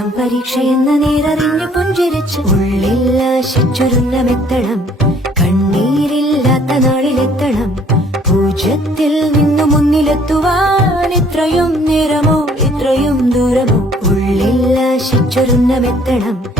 ജീവിതം പരീക്ഷയെന്ന നേരറിഞ്ഞു പുഞ്ചിരിച്ച് ഉള്ളിൽ ആശിച്ചൊരുങ്ങമെത്തണം. കണ്ണീരില്ലാത്ത നാളിലെത്തണം. പൂജ്യത്തിൽ നിന്നു മുന്നിലെത്തുവാൻ ഇത്രയും നേരമോ ഇത്രയും ദൂരമോ? ഉള്ളിൽ ആശിച്ചൊരുങ്ങമെത്തണം.